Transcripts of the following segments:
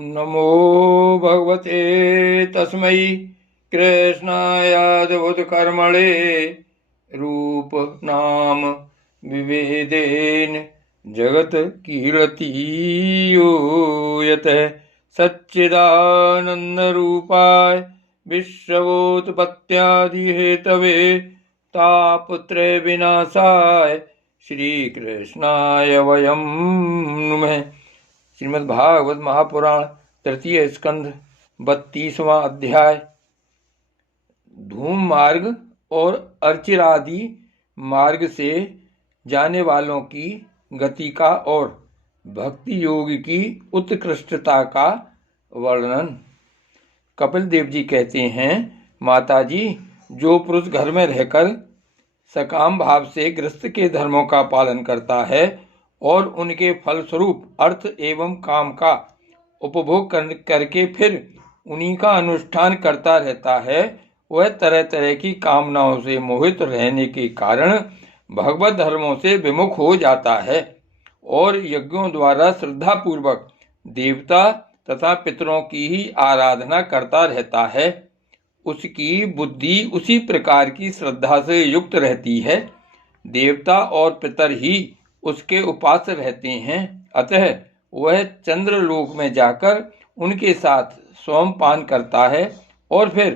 नमो भगवते तस्मै कृष्णायाद्भुतकर्मणे रूप नाम विभेदेन जगत कीर्तियो यतः सच्चिदानंद रूपाय विश्वोत्पत्त्यादि हेतवे तापत्रय विनाशाय श्री कृष्णाय वयं नुमः। श्रीमद्भागवत महापुराण तृतीय स्कंध 32वां अध्याय। धूम मार्ग और अर्चिरादि मार्ग से जाने वालों की गति का और भक्ति योग की उत्कृष्टता का वर्णन। कपिल देव जी कहते हैं, माताजी, जो पुरुष घर में रहकर सकाम भाव से गृहस्थ के धर्मों का पालन करता है और उनके फलस्वरूप अर्थ एवं काम का उपभोग करके फिर उन्हीं का अनुष्ठान करता रहता है, वह तरह तरह की कामनाओं से मोहित रहने के कारण भगवत धर्मों से विमुख हो जाता है और यज्ञों द्वारा श्रद्धापूर्वक देवता तथा पितरों की ही आराधना करता रहता है। उसकी बुद्धि उसी प्रकार की श्रद्धा से युक्त रहती है। देवता और पितर ही उसके उपास रहते हैं, अतः वह चंद्रलोक में जाकर उनके साथ सोमपान करता है और फिर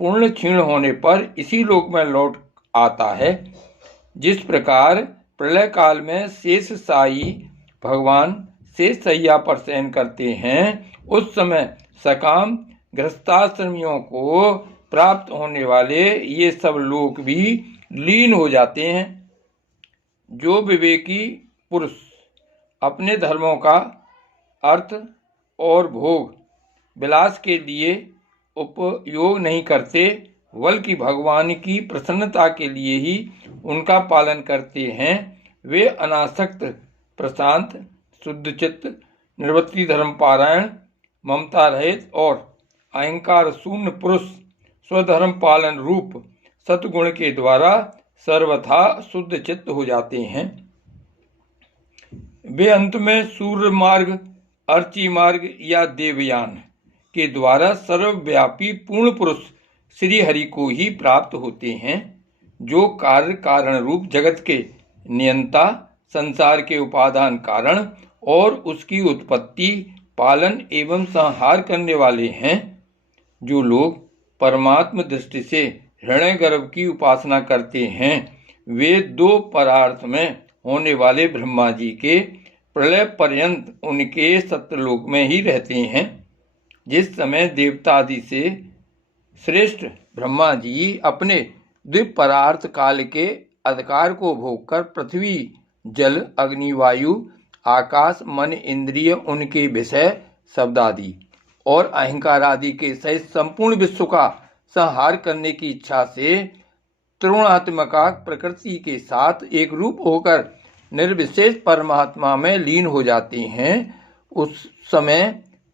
पूर्ण क्षीण होने पर इसी लोक में लौट आता है। जिस प्रकार प्रलय काल में शेष साई भगवान शेष सैया पर शयन करते हैं, उस समय सकाम गृहस्थाश्रमियों को प्राप्त होने वाले ये सब लोक भी लीन हो जाते हैं। जो विवेकी पुरुष अपने धर्मों का अर्थ और भोग विलास के लिए उपयोग नहीं करते, बल्कि भगवान की प्रसन्नता के लिए ही उनका पालन करते हैं, वे अनासक्त, प्रशांत, शुद्धचित्त, निर्वृत्ति धर्म पारायण, ममता रहित और अहंकार शून्य पुरुष स्वधर्म पालन रूप सतगुण के द्वारा सर्वथा शुद्ध चित्त हो जाते हैं। वे अंत में सूर्य मार्ग, अर्ची मार्ग या देवयान के द्वारा सर्वव्यापी पूर्ण पुरुष श्री हरि को ही प्राप्त होते हैं, जो कार्य कारण रूप जगत के नियंता, संसार के उपादान कारण और उसकी उत्पत्ति, पालन एवं संहार करने वाले हैं। जो लोग परमात्म दृष्टि से हृदय गर्भ की उपासना करते हैं, वे दो परार्थ में होने वाले ब्रह्मा जी के प्रलय पर्यंत उनके सत्यलोक में ही रहते हैं। जिस समय देवतादि से श्रेष्ठ ब्रह्मा जी अपने द्विपरार्थ काल के अधिकार को भोग कर पृथ्वी, जल, अग्नि, वायु, आकाश, मन, इंद्रिय, उनके विषय शब्दादि और अहंकार आदि के सहित संपूर्ण विश्व का संहार करने की इच्छा से त्रिगुणात्मका प्रकृति के साथ एक रूप होकर निर्विशेष परमात्मा में लीन हो जाते हैं, उस समय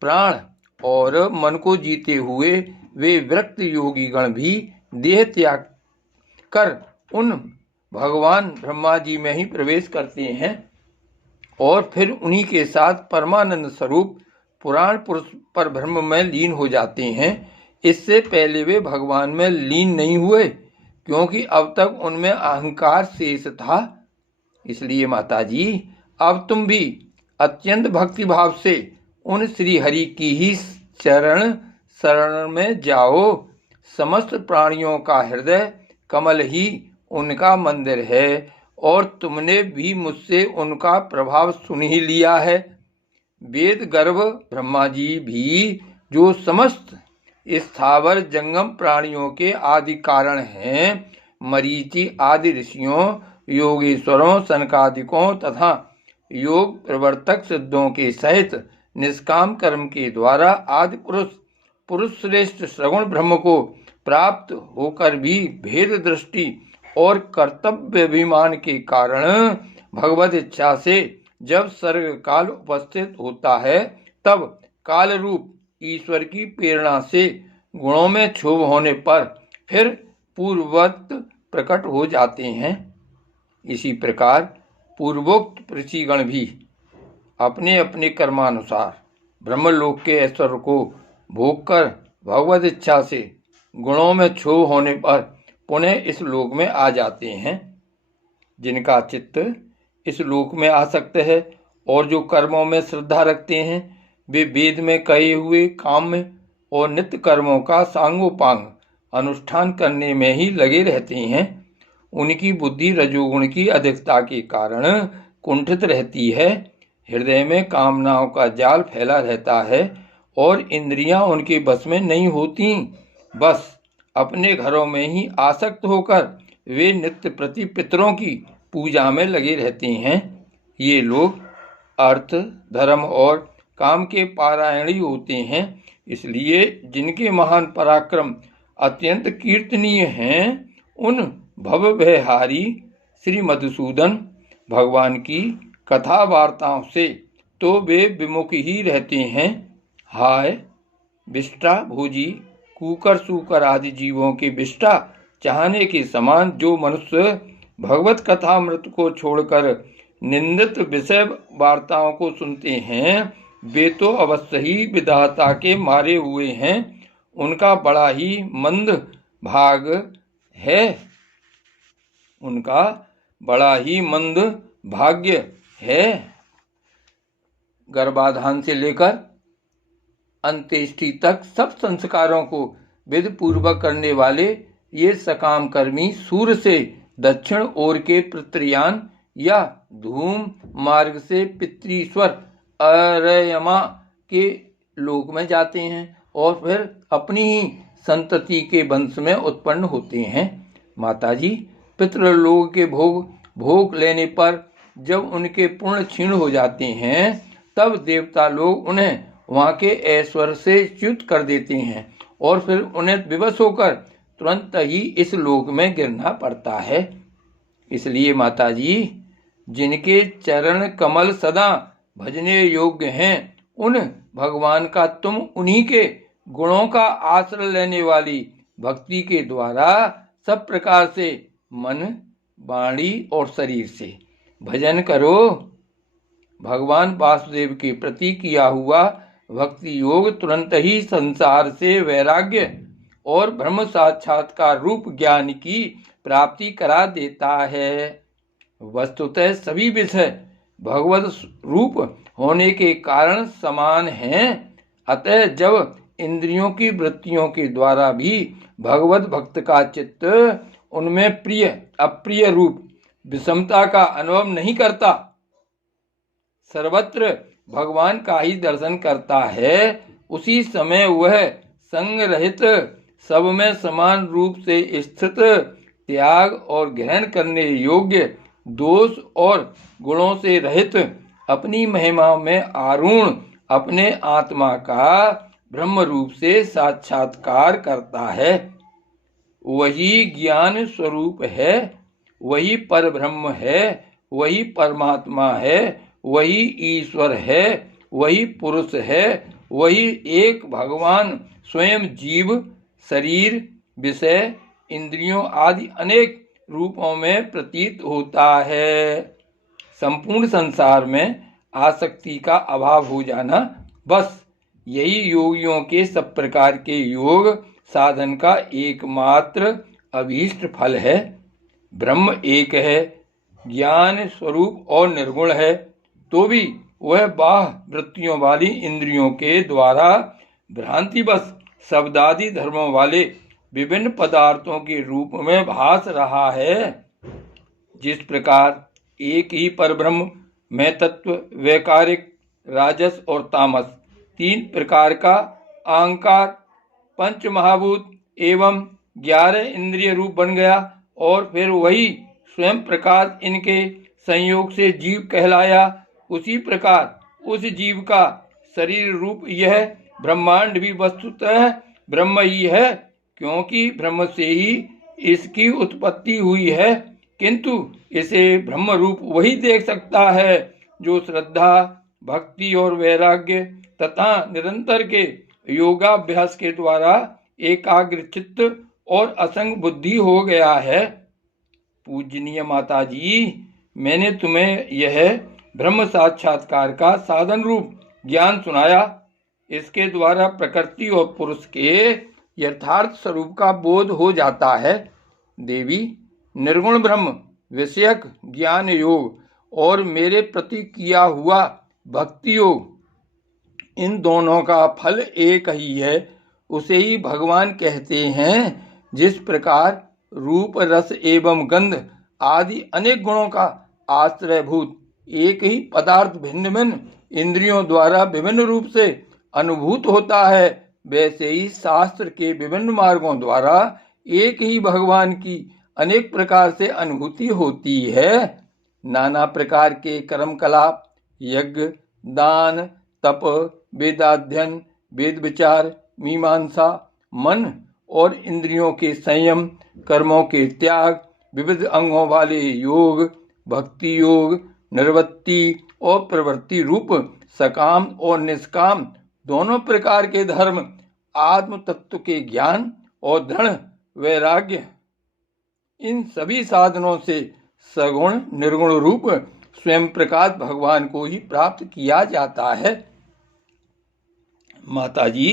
प्राण और मन को जीते हुए वे विरक्त योगी गण भी देह त्याग कर उन भगवान ब्रह्मा जी में ही प्रवेश करते हैं और फिर उन्हीं के साथ परमानंद स्वरूप पुराण पुरुष पर ब्रह्म में लीन हो जाते हैं। इससे पहले वे भगवान में लीन नहीं हुए, क्योंकि अब तक उनमें अहंकार शेष था। इसलिए माताजी, अब तुम भी अत्यंत भक्ति भाव से उन श्री हरि की ही चरण शरण में जाओ। समस्त प्राणियों का हृदय कमल ही उनका मंदिर है और तुमने भी मुझसे उनका प्रभाव सुन ही लिया है। वेद गर्भ ब्रह्मा जी भी, जो समस्त स्थावर जंगम प्राणियों के आदि कारण हैं, मरीचि आदि ऋषियों, योगेश्वरों, सनकादिकों तथा योग प्रवर्तक सिद्धों के सहित निष्काम कर्म के द्वारा आदि पुरुष श्रेष्ठ सगुण ब्रह्म को प्राप्त होकर भी भेद दृष्टि और कर्तव्य अभिमान के कारण भगवत इच्छा से जब सर्ग काल उपस्थित होता है, तब काल रूप ईश्वर की प्रेरणा से गुणों में क्षोभ होने पर फिर पूर्ववत प्रकट हो जाते हैं। इसी प्रकार पूर्वोक्त ऋषिगण भी अपने अपने कर्मानुसार ब्रह्मलोक के ऐश्वर्य को भोग कर भगवत इच्छा से गुणों में क्षोभ होने पर पुनः इस लोक में आ जाते हैं। जिनका चित्त इस लोक में आसक्त है और जो कर्मों में श्रद्धा रखते हैं, वे वेद में कहे हुए काम्य और नित्य कर्मों का सांगोपांग अनुष्ठान करने में ही लगे रहते हैं। उनकी बुद्धि रजोगुण की अधिकता के कारण कुंठित रहती है, हृदय में कामनाओं का जाल फैला रहता है और इंद्रियां उनके बस में नहीं होती। बस अपने घरों में ही आसक्त होकर वे नित्य प्रति पितरों की पूजा में लगे रहते हैं। ये लोग अर्थ, धर्म और काम के पारायणी होते हैं। इसलिए जिनके महान पराक्रम अत्यंत कीर्तनीय हैं, उन भवभयहारी श्री मधुसूदन भगवान की कथा वार्ताओं से तो वे विमुख ही रहते हैं। हाय विष्टा भोजी कुकर सूकर आदि जीवों के विष्टा चाहने के समान जो मनुष्य भगवत कथामृत को छोड़कर निंदित विषय वार्ताओं को सुनते हैं, वे तो अवश्य ही विधाता के मारे हुए हैं। उनका बड़ा ही मंद भाग है, उनका बड़ा ही मंद भाग्य है। गर्भाधान से लेकर अंत्येष्टि तक सब संस्कारों को विधि पूर्वक करने वाले ये सकाम कर्मी सूर्य से दक्षिण ओर के पितृयान या धूम मार्ग से पितृश्वर अरयमा के लोक में जाते हैं और फिर अपनी ही संतति के वंश में उत्पन्न होते हैं। माताजी, पितृलोक के भोग लेने पर जब उनके पुण्य क्षीण हो जाते हैं, तब देवता लोग उन्हें वहां के ऐश्वर्य से च्युत कर देते हैं और फिर उन्हें विवश होकर तुरंत ही इस लोक में गिरना पड़ता है। इसलिए माताजी, जिनके चरण कमल सदा भजने योग्य हैं, उन भगवान का तुम उन्हीं के गुणों का आश्रय लेने वाली भक्ति के द्वारा सब प्रकार से मन, वाणी और शरीर से भजन करो। भगवान वासुदेव के प्रति किया हुआ भक्ति योग तुरंत ही संसार से वैराग्य और ब्रह्म साक्षात्कार रूप ज्ञान की प्राप्ति करा देता है। वस्तुतः सभी विषय भगवत रूप होने के कारण समान हैं। अतः जब इंद्रियों की वृत्तियों के द्वारा भी भगवत भक्त का चित्त उनमें प्रिय अप्रिय रूप विषमता का अनुभव नहीं करता, सर्वत्र भगवान का ही दर्शन करता है, उसी समय वह संग रहित सब में समान रूप से स्थित त्याग और ग्रहण करने योग्य दोष और गुणों से रहित अपनी महिमा में आरूढ़ अपने आत्मा का ब्रह्म रूप से साक्षात्कार करता है। वही ज्ञान स्वरूप है, वही परब्रह्म है, वही परमात्मा है, वही ईश्वर है, वही पुरुष है, वही एक भगवान स्वयं जीव, शरीर, विषय, इंद्रियों आदि अनेक रूपों में प्रतीत होता है। संपूर्ण संसार में आसक्ति का अभाव हो जाना, बस यही योगियों के सब प्रकार के योग साधन का एकमात्र अभीष्ट फल है। ब्रह्म एक है, ज्ञान स्वरूप और निर्गुण है, तो भी वह बाह्य वृत्तियों वाली इंद्रियों के द्वारा भ्रांतिवश शब्दादि धर्मों वाले विभिन्न पदार्थों के रूप में भास रहा है। जिस प्रकार एक ही परब्रह्म में तत्व, वैकारिक, राजस और तामस तीन प्रकार का अहंकार, पंच महाभूत एवं 11 इंद्रिय रूप बन गया और फिर वही स्वयं प्रकाश इनके संयोग से जीव कहलाया, उसी प्रकार उस जीव का शरीर रूप यह ब्रह्मांड भी वस्तुतः ब्रह्म ही है, क्योंकि ब्रह्म से ही इसकी उत्पत्ति हुई है। किंतु इसे ब्रह्म रूप वही देख सकता है जो श्रद्धा, भक्ति और वैराग्य तथा निरंतर के योगाभ्यास के द्वारा एकाग्र चित्त और असंग बुद्धि हो गया है। पूजनीय माता जी, मैंने तुम्हें यह ब्रह्म साक्षात्कार का साधन रूप ज्ञान सुनाया, इसके द्वारा प्रकृति और पुरुष के यथार्थ स्वरूप का बोध हो जाता है। देवी, निर्गुण ब्रह्म विषयक ज्ञान योग और मेरे प्रति किया हुआ भक्ति योग, इन दोनों का फल एक ही है। उसे ही भगवान कहते हैं। जिस प्रकार रूप रस एवं गंध आदि अनेक गुणों का आश्रयभूत एक ही पदार्थ भिन्न भिन्न इंद्रियों द्वारा विभिन्न रूप से अनुभूत होता है, वैसे ही शास्त्र के विभिन्न मार्गों द्वारा एक ही भगवान की अनेक प्रकार से अनुभूति होती है। नाना प्रकार के कर्म कलाप, यज्ञ, दान, तप, वेदाध्ययन, वेद विचार, मीमांसा, मन और इंद्रियों के संयम, कर्मों के त्याग, विविध अंगों वाले योग, भक्ति योग, निर्वृत्ति और प्रवृत्ति रूप सकाम और निष्काम दोनों प्रकार के धर्म, आत्म तत्व के ज्ञान और दृढ़ वैराग्य, इन सभी साधनों से सगुण निर्गुण रूप स्वयं प्रकाश भगवान को ही प्राप्त किया जाता है। माताजी,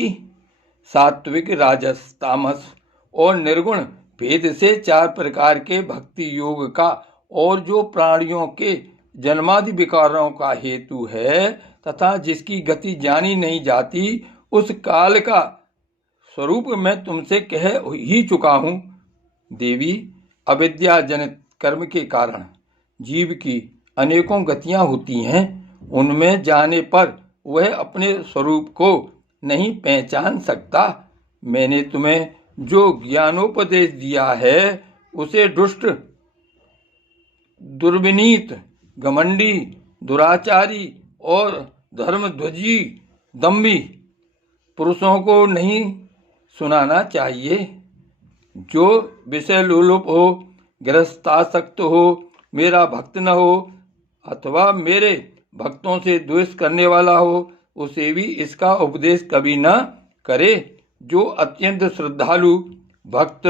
सात्विक, राजस, तामस और निर्गुण भेद से 4 प्रकार के भक्ति योग का और जो प्राणियों के जन्मादि विकारों का हेतु है तथा जिसकी गति जानी नहीं जाती, उस काल का स्वरूप मैं तुमसे कह ही चुका हूँ। देवी, अविद्या जनित कर्म के कारण जीव की अनेकों गतियां होती हैं। उनमें जाने पर वह अपने स्वरूप को नहीं पहचान सकता। मैंने तुम्हें जो ज्ञानोपदेश दिया है उसे दुष्ट, दुर्विनीत, घमंडी, दुराचारी और धर्मध्वजी, दम्भी पुरुषों को नहीं सुनाना चाहिए। जो विषय लोलुप हो, गृहस्थासक्त हो, मेरा भक्त न हो अथवा मेरे भक्तों से द्वेष करने वाला हो, उसे भी इसका उपदेश कभी न करे। जो अत्यंत श्रद्धालु, भक्त,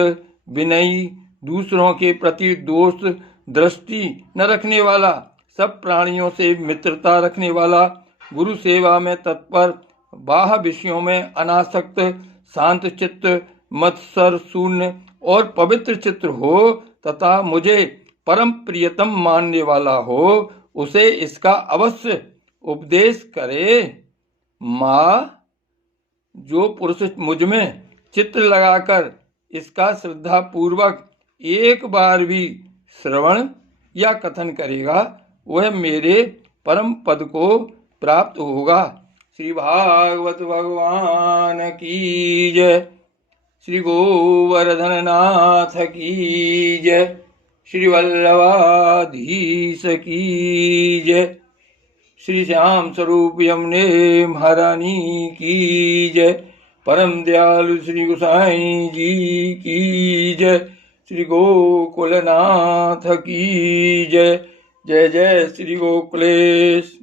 विनयी, दूसरों के प्रति दोष दृष्टि न रखने वाला, सब प्राणियों से मित्रता रखने वाला, गुरु सेवा में तत्पर, बाह्य विषयों में अनासक्त, शांत चित्त, मत्सर शून्य और पवित्र चित्त हो तथा मुझे परम प्रियतम मानने वाला हो, उसे इसका अवश्य उपदेश करे। माँ, जो पुरुष मुझ में चित्त लगाकर इसका श्रद्धा पूर्वक एक बार भी श्रवण या कथन करेगा, वह मेरे परम पद को प्राप्त होगा। श्री भागवत भगवान की जय। श्री गोवर्धन नाथ की जय। श्री वल्लभाधीश की जय। श्री श्याम स्वरूप यमुने महारानी की जय। परम दयालु श्री गोसाई जी की जय। श्री गोकुलनाथ की जय। जय जय श्री गोकुलेश।